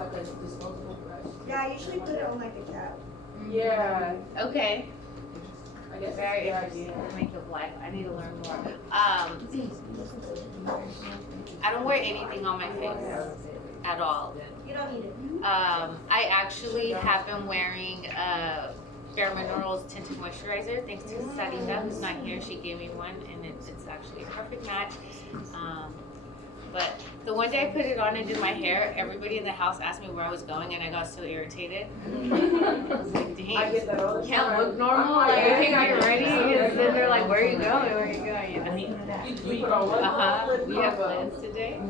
like a disposable brush. Yeah, I usually put it on like a cap. Yeah. Okay. I guess Very that's interesting. the idea. Makeup life. I need to learn more. I don't wear anything on my face at all. You don't need it. I actually have been wearing Bare Minerals tinted moisturizer thanks to Sarita, who's not here. She gave me one, and it's actually a perfect match. But the one day I put it on and did my hair, everybody in the house asked me where I was going, and I got so irritated. I was like, dang, I get that all the you can't time. look normal. Like, you can't get ready. And then they're like, where are you going? Where are you going? You know? You put on one We have plans today.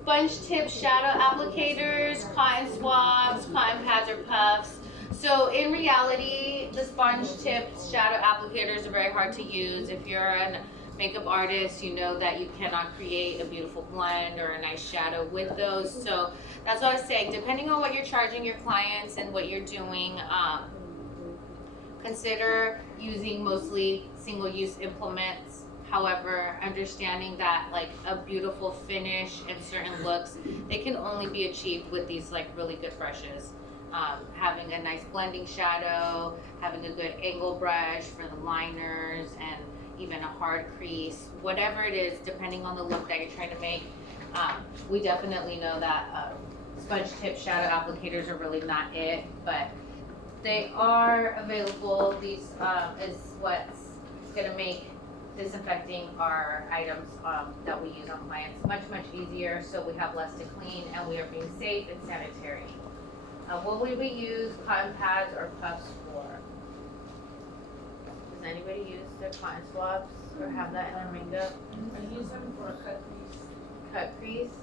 Sponge tip shadow applicators, cotton swabs, cotton pads or puffs. So in reality, the sponge tip shadow applicators are very hard to use. If you're a makeup artist, you know that you cannot create a beautiful blend or a nice shadow with those. So that's what I was saying. Depending on what you're charging your clients and what you're doing, consider using mostly single-use implements. However, understanding that like a beautiful finish and certain looks, they can only be achieved with these like really good brushes. Having a nice blending shadow, having a good angle brush for the liners, and even a hard crease, whatever it is, depending on the look that you're trying to make. We definitely know that sponge tip shadow applicators are really not it, but they are available. These is what's gonna make disinfecting our items that we use on clients much easier, so we have less to clean and we are being safe and sanitary. What would we use cotton pads or puffs for? Does anybody use their cotton swabs or have that in their makeup? I use them for a cut crease. Cut crease?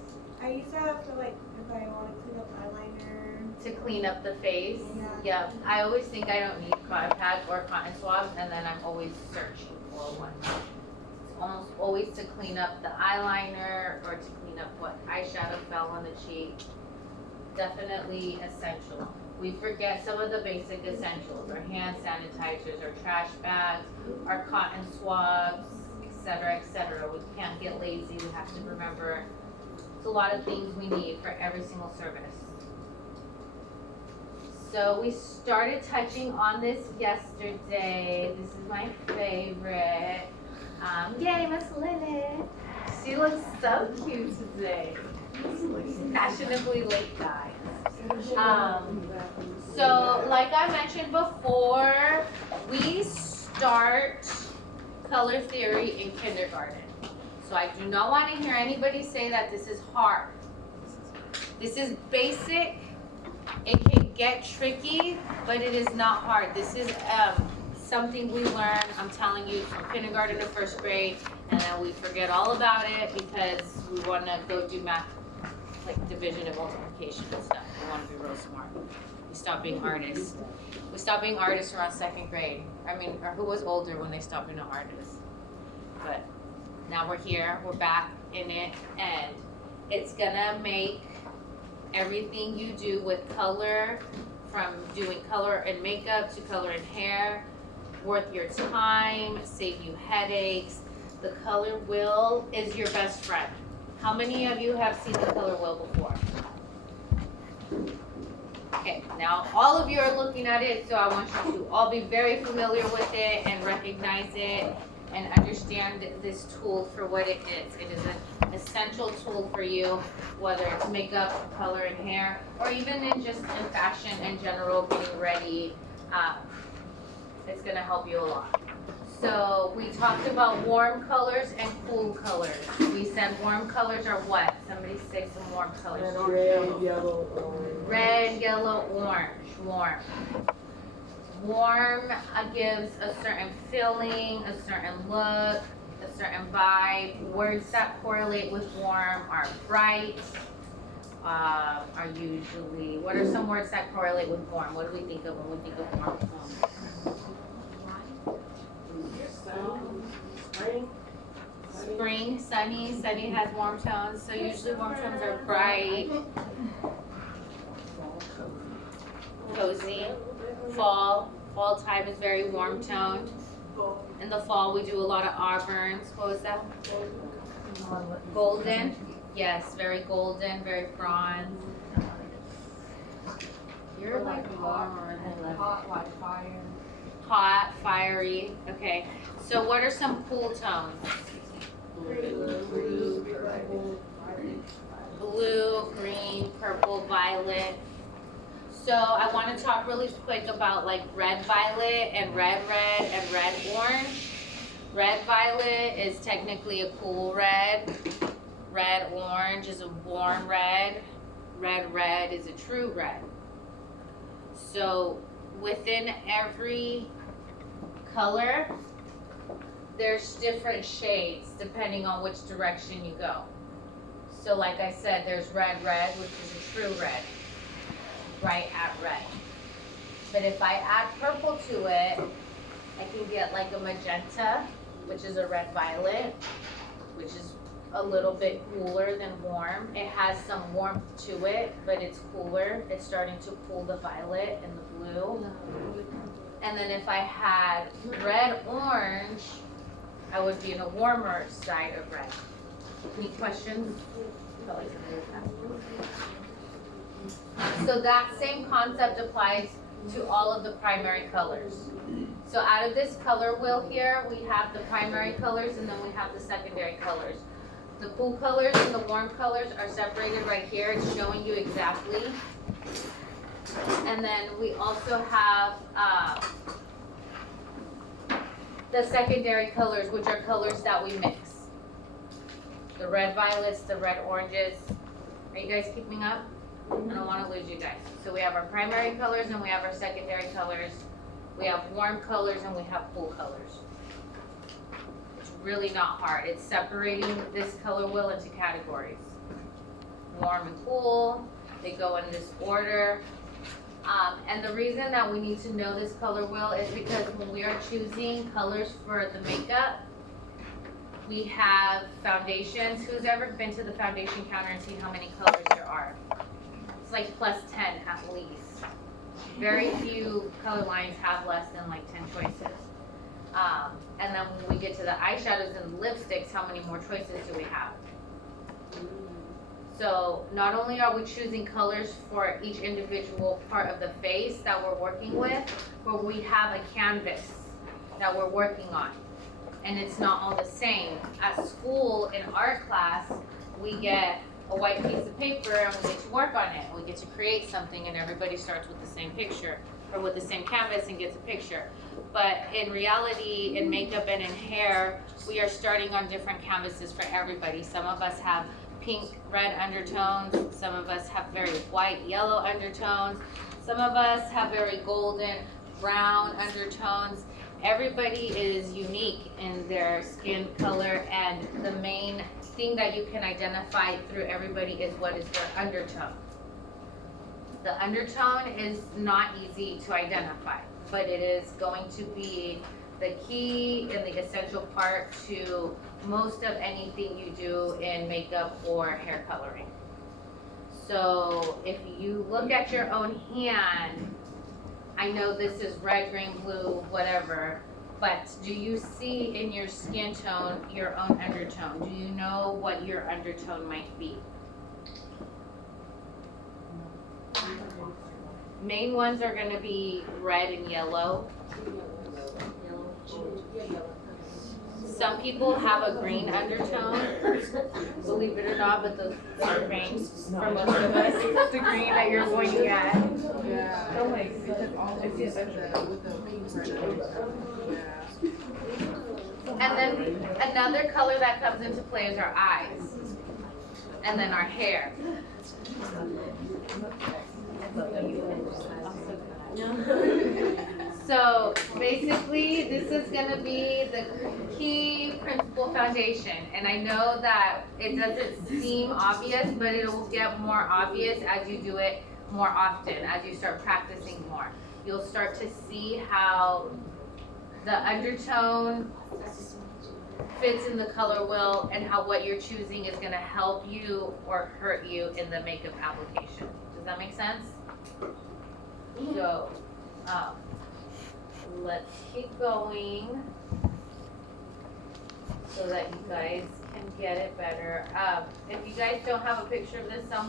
I use that for like if I want to clean up eyeliner. To clean up the face? Yeah. I always think I don't need cotton pads or cotton swabs, and then I'm always searching for one. It's almost always to clean up the eyeliner or to clean up what eyeshadow fell on the cheek. Definitely essential. We forget some of the basic essentials, our hand sanitizers, our trash bags, our cotton swabs, etc., etc. We can't get lazy. We have to remember it's a lot of things we need for every single service. So we started touching on this yesterday. This is my favorite. Yay, Miss Lynette. She looks so cute today. Fashionably late, guys. So like I mentioned before, we start color theory in kindergarten. So I do not want to hear anybody say that this is hard. This is basic. It can get tricky, but it is not hard. This is something we learn, I'm telling you, from kindergarten to first grade, and then we forget all about it because we want to go do math, like division and multiplication and stuff. We want to be real smart. We stop being artists. We stopped being artists around second grade. I mean, or who was older when they stopped being an artist? But now we're here, we're back in it, and it's gonna make everything you do with color, from doing color and makeup to color and hair, worth your time, save you headaches. The color wheel is your best friend. How many of you have seen the color wheel before? Okay, now all of you are looking at it, so I want you to all be very familiar with it and recognize it and understand this tool for what it is. It is an essential tool for you, whether it's makeup, color and hair, or even in just in fashion in general, getting ready. It's gonna help you a lot. So we talked about warm colors and cool colors. We said warm colors are what? Somebody say some warm colors. Red, yellow, orange. Red, yellow, orange. Warm. Warm gives a certain feeling, a certain look, a certain vibe. Words that correlate with warm are bright, are usually, what are some words that correlate with warm? What do we think of when we think of warm? Spring, sunny. Sunny has warm tones, so usually warm tones are bright, cozy. Fall time is very warm toned. In the fall, we do a lot of auburns. What was that? Golden. Yes, very golden, very bronze. You're like warmer than Hot, like fire. hot, fiery. Okay. So what are some cool tones? Blue, green, purple, violet. So I want to talk really quick about like red violet and red and red orange. Red violet is technically a cool red. Red orange is a warm red. Red is a true red. So within every color, there's different shades depending on which direction you go. So like I said, there's red, which is a true red, right at red. But if I add purple to it, I can get like a magenta, which is a red violet, which is a little bit cooler than warm. It has some warmth to it, but it's cooler. It's starting to cool the violet and the blue. And then if I had red orange, I would be in a warmer side of red. Any questions? So that same concept applies to all of the primary colors. So out of this color wheel here, we have the primary colors and then we have the secondary colors. The cool colors and the warm colors are separated right here. It's showing you exactly. And then we also have the secondary colors, which are colors that we mix. The red violets, the red oranges. Are you guys keeping up? I don't want to lose you guys. So we have our primary colors and we have our secondary colors. We have warm colors and we have cool colors. It's really not hard. It's separating this color wheel into categories. Warm and cool. They go in this order. And the reason that we need to know this color wheel is because when we are choosing colors for the makeup, we have foundations. Who's ever been to the foundation counter and seen how many colors there are? It's like plus 10 at least. Very few color lines have less than like 10 choices. And then when we get to the eyeshadows and the lipsticks, how many more choices do we have? So not only are we choosing colors for each individual part of the face that we're working with, but we have a canvas that we're working on. And it's not all the same. At school, in art class, we get a white piece of paper and we get to work on it. We get to create something and everybody starts with the same picture or with the same canvas and gets a picture. But in reality, in makeup and in hair, we are starting on different canvases for everybody. Some of us have pink, red undertones. Some of us have very white, yellow undertones. Some of us have very golden, brown undertones. Everybody is unique in their skin color, and the main thing that you can identify through everybody is what is their undertone. The undertone is not easy to identify, but it is going to be the key and the essential part to most of anything you do in makeup or hair coloring. So if you look at your own hand, I know this is red, green, blue, whatever, but do you see in your skin tone your own undertone? Do you know what your undertone might be? Main ones are going to be red and yellow. Some people have a green undertone, believe it or not, but those are green for most of us. It's the green that you're pointing at. Yeah. So like, because all it is with the pink red. Yeah. And then another color that comes into play is our eyes. And then our hair. So basically, this is going to be the key principal foundation. And I know that it doesn't seem obvious, but it will get more obvious as you do it more often, as you start practicing more. You'll start to see how the undertone fits in the color wheel and how what you're choosing is going to help you or hurt you in the makeup application. Does that make sense? So, let's keep going so that you guys can get it better. If you guys don't have a picture of this somewhere,